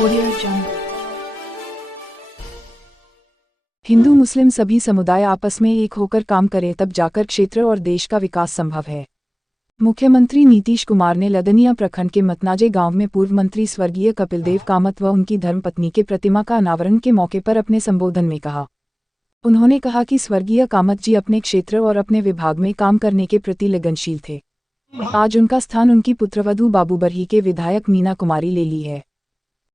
Audio Jungle। Hindu मुस्लिम सभी समुदाय आपस में एक होकर काम करें तब जाकर क्षेत्र और देश का विकास संभव है। मुख्यमंत्री नीतीश कुमार ने लदनिया प्रखंड के मतनाजे गांव में पूर्व मंत्री स्वर्गीय कपिल देव कामत व उनकी धर्मपत्नी के प्रतिमा का अनावरण के मौके पर अपने संबोधन में कहा। उन्होंने कहा कि स्वर्गीय कामत जी अपने क्षेत्र और अपने विभाग में काम करने के प्रति लगनशील थे। आज उनका स्थान उनकी पुत्रवधू बाबूबरही के विधायक मीना कुमारी ले ली है।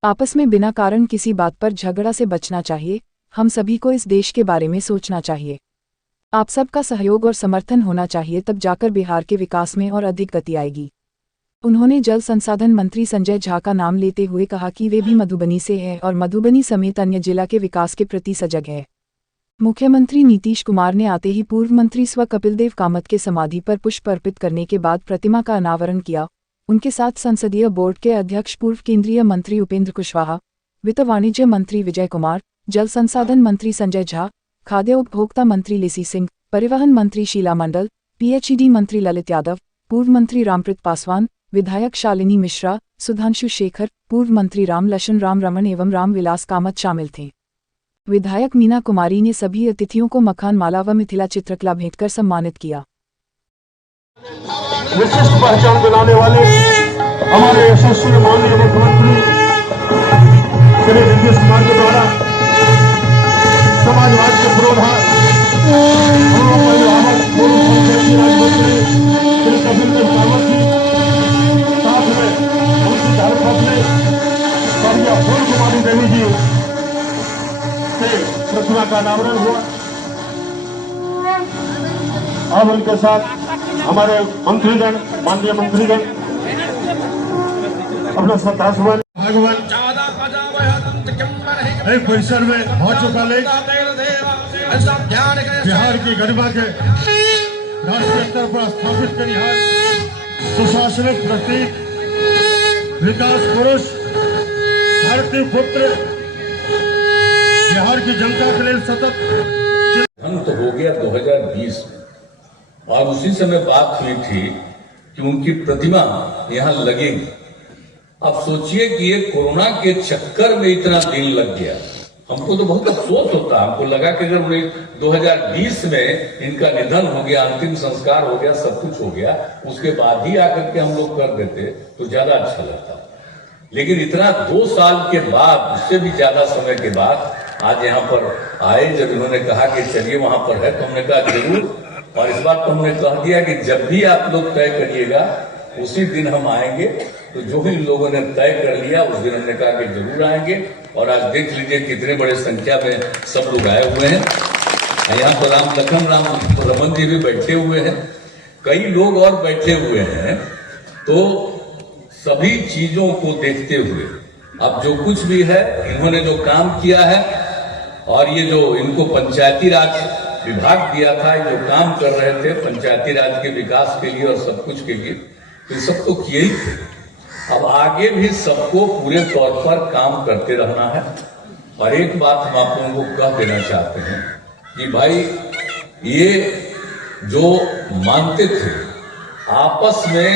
आपस में बिना कारण किसी बात पर झगड़ा से बचना चाहिए। हम सभी को इस देश के बारे में सोचना चाहिए। आप सबका सहयोग और समर्थन होना चाहिए, तब जाकर बिहार के विकास में और अधिक गति आएगी। उन्होंने जल संसाधन मंत्री संजय झा का नाम लेते हुए कहा कि वे भी मधुबनी से हैं और मधुबनी समेत अन्य जिला के विकास के प्रति सजग है। मुख्यमंत्री नीतीश कुमार ने आते ही पूर्व मंत्री स्व कपिल देव कामत के समाधि पर पुष्प अर्पित करने के बाद प्रतिमा का अनावरण किया। उनके साथ संसदीय बोर्ड के अध्यक्ष पूर्व केंद्रीय मंत्री उपेंद्र कुशवाहा, वित्त वाणिज्य मंत्री विजय कुमार, जल संसाधन मंत्री संजय झा, खाद्य उपभोक्ता मंत्री लेसी सिंह, परिवहन मंत्री शीला मंडल, पीएचईडी मंत्री ललित यादव, पूर्व मंत्री रामप्रीत पासवान, विधायक शालिनी मिश्रा, सुधांशु शेखर, पूर्व मंत्री राम लशन राम रमन एवं रामविलास कामत शामिल थे। विधायक मीना कुमारी ने सभी अतिथियों को मखान माला व मिथिला चित्रकला भेंट कर सम्मानित किया। विशिष्ट पहचान दिलाने वाले हमारे यशस्वी माननीय मुख्यमंत्री श्री नीतीश कुमार के द्वारा समाजवाद के पुरोधा पूर्व पंचायती राज मंत्री श्री कपिल देव कामत जी, साथ में उनकी धर्मपत्नी स्वर्गीय पूर्व कुमारी देवी जी से प्रतिमा का अनावरण हुआ। अब उनके साथ हमारे मंत्रीगण, माननीय मंत्रीगण अपना श्रद्धासुमन भगवान परिसर में हो चुका लेख बिहार की गरिमा के राष्ट्रीय स्तर पर स्थापित करिहार सुशासनिक प्रतीक, विकास पुरुष, धरती पुत्र, बिहार की जनता के लिए सतत अंत हो गया 2020 में, और उसी समय बात हुई थी कि उनकी प्रतिमा यहाँ लगेगी। अब सोचिए कि ये कोरोना के चक्कर में इतना दिन लग गया। हमको तो बहुत अफसोस होता। हमको लगा कि अगर उन्हें 2020 में इनका निधन हो गया, अंतिम संस्कार हो गया, सब कुछ हो गया, उसके बाद ही आकर के हम लोग कर देते तो ज्यादा अच्छा लगता। लेकिन इतना 2 साल के बाद, उससे भी ज्यादा समय के बाद आज यहाँ पर आए। जब इन्होंने कहा कि चलिए वहां पर है, तो हमने कहा जरूर। और इस बात तो हमने कह दिया कि जब भी आप लोग तय करिएगा उसी दिन हम आएंगे। तो जो भी लोगों ने तय कर लिया उस दिन हमने कहा कि जरूर आएंगे। और आज देख लीजिए कितने बड़े संख्या में सब लोग आए हुए हैं। यहाँ पर राम लखन राम रमन जी भी बैठे हुए हैं, कई लोग और बैठे हुए हैं। तो सभी चीजों को देखते हुए अब जो कुछ भी है, इन्होंने जो काम किया है और ये जो इनको पंचायती राज विभाग दिया था, जो काम कर रहे थे पंचायती राज के विकास के लिए और सब कुछ के लिए, तो सब तो किए ही थे। अब आगे भी सबको पूरे तौर पर काम करते रहना है। और एक बात हम आप लोगों को कह देना चाहते हैं कि भाई ये जो मानते थे, आपस में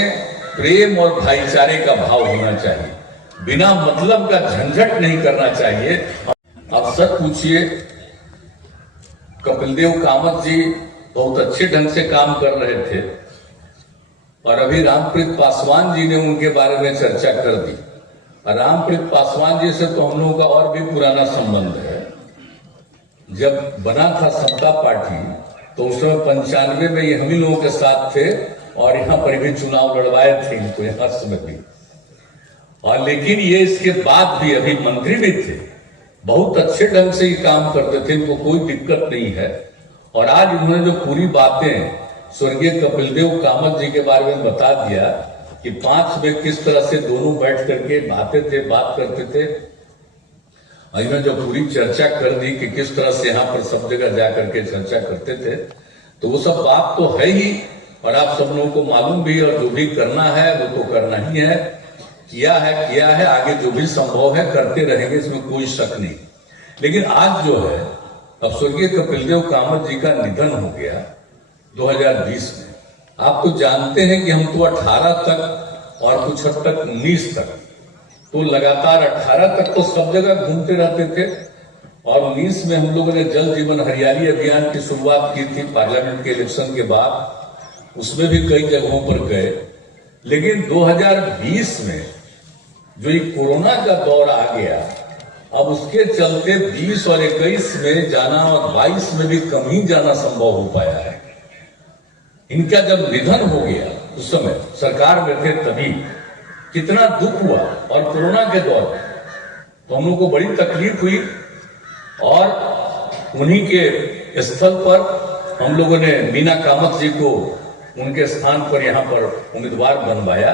प्रेम और भाईचारे का भाव होना चाहिए, बिना मतलब का झंझट नहीं करना चाहिए। अब सच पूछिए, कपिल देव कामत जी बहुत अच्छे ढंग से काम कर रहे थे और अभी रामप्रीत पासवान जी ने उनके बारे में चर्चा कर दी। रामप्रीत पासवान जी से तो हम लोगों का और भी पुराना संबंध है। जब बना था समता पार्टी तो उस समय 95 में ये हम ही लोगों के साथ थे और यहाँ पर भी चुनाव लड़वाए थे इनको, यहाँ समय भी। और लेकिन ये इसके बाद भी अभी मंत्री भी थे, बहुत अच्छे ढंग से ये काम करते थे, इनको कोई दिक्कत नहीं है। और आज उन्होंने जो पूरी बातें स्वर्गीय कपिल देव कामत जी के बारे में बता दिया कि 5 में किस तरह से दोनों बैठ करके आते थे, बात करते थे, और इन्होंने जो पूरी चर्चा कर दी कि किस तरह से यहाँ पर सब जगह जाकर के चर्चा करते थे, तो वो सब बात तो है ही। और आप सब लोगों को मालूम भी, और जो भी करना है वो तो करना ही है, किया है, आगे जो भी संभव है करते रहेंगे, इसमें कोई शक नहीं। लेकिन आज जो है, अब स्वर्गीय कपिल देव कामत जी का निधन हो गया 2020 में। आप तो जानते हैं कि हम तो 18 तक और कुछ हद तक 19 तक तो लगातार 18 तक तो सब जगह घूमते रहते थे और 19 में हम लोगों ने जल जीवन हरियाली अभियान की शुरुआत की थी पार्लियामेंट के इलेक्शन के बाद, उसमें भी कई जगहों पर गए। लेकिन 2020 में जो ये कोरोना का दौर आ गया, अब उसके चलते 20 और 21 में जाना और 22 में भी कम ही जाना संभव हो पाया है। इनका जब निधन हो गया उस समय सरकार में थे, तभी कितना दुख हुआ और कोरोना के दौर में तो हम लोगों को बड़ी तकलीफ हुई और उन्हीं के स्थल पर हम लोगों ने मीना कामत जी को उनके स्थान पर यहाँ पर उम्मीदवार बनवाया,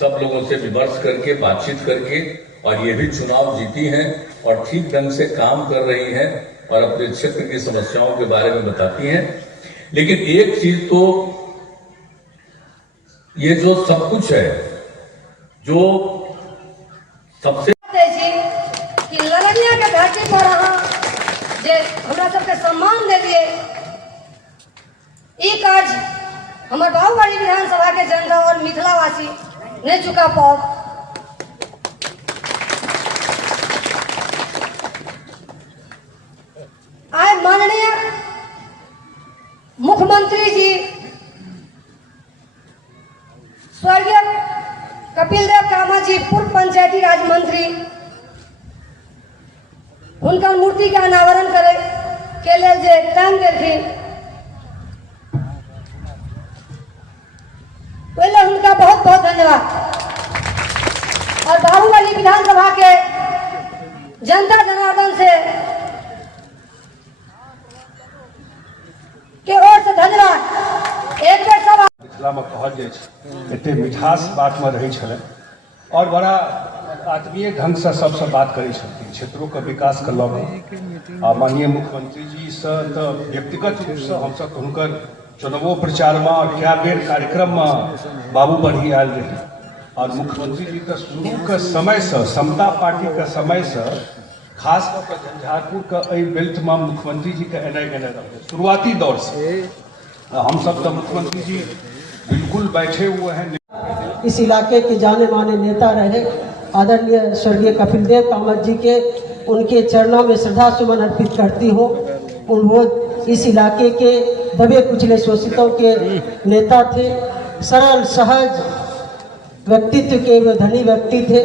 सब लोगों से विमर्श करके बातचीत करके, और ये भी चुनाव जीती हैं और ठीक ढंग से काम कर रही हैं और अपने क्षेत्र की समस्याओं के बारे में बताती हैं। लेकिन एक चीज तो ये जो सब कुछ है, जो सबसे कि लड़निया के धरती पर जे हमरा सबके सम्मान दे दिए, ई काज हमारे बाहुबली विधानसभा के जनता और मिथिलावासी नहीं चुका पाओ। आए माननीय मुख्यमंत्री जी स्वर्गीय कपिल देव कामा जी, पूर्व पंचायती राज मंत्री, उनका मूर्ति के अनावरण करे के लिए जे टाइम देलखिन, पहले उनका बहुत बहुत धन्यवाद। और बाहुबली विधानसभा के जनता जनार्दन से के ओर से धन्यवाद। एक बेर सब मिथिला में कहल जाए एते मिठास बात में रही छले और बड़ा आत्मीय ढंग से सबसे बात करै छथिन क्षेत्रों के विकास के लऽ कऽ। आ माननीय मुख्यमंत्री जी से तो व्यक्तिगत रूप से हम सब हुनकर चुनावो प्रचार में क्या बेर कार्यक्रम में बाबूबढ़ी आयल रही और मुख्यमंत्री जी तो शुरू के समय से समता पार्टी के समय से खास कर झंझारपुर के बेल्ट में मुख्यमंत्री जी के एनाई रहे शुरुआती दौर से। हम सब तो मुख्यमंत्री जी बिल्कुल बैठे हुए हैं। इस इलाके के जाने माने नेता रहे आदरणीय स्वर्गीय कपिल देव कामत जी के, उनके चरणों में श्रद्धा सुमन अर्पित करती हूँ। वो इस इलाके के दबे कुचले शोषितों के नेता थे, सरल सहज व्यक्तित्व के वे धनी व्यक्ति थे।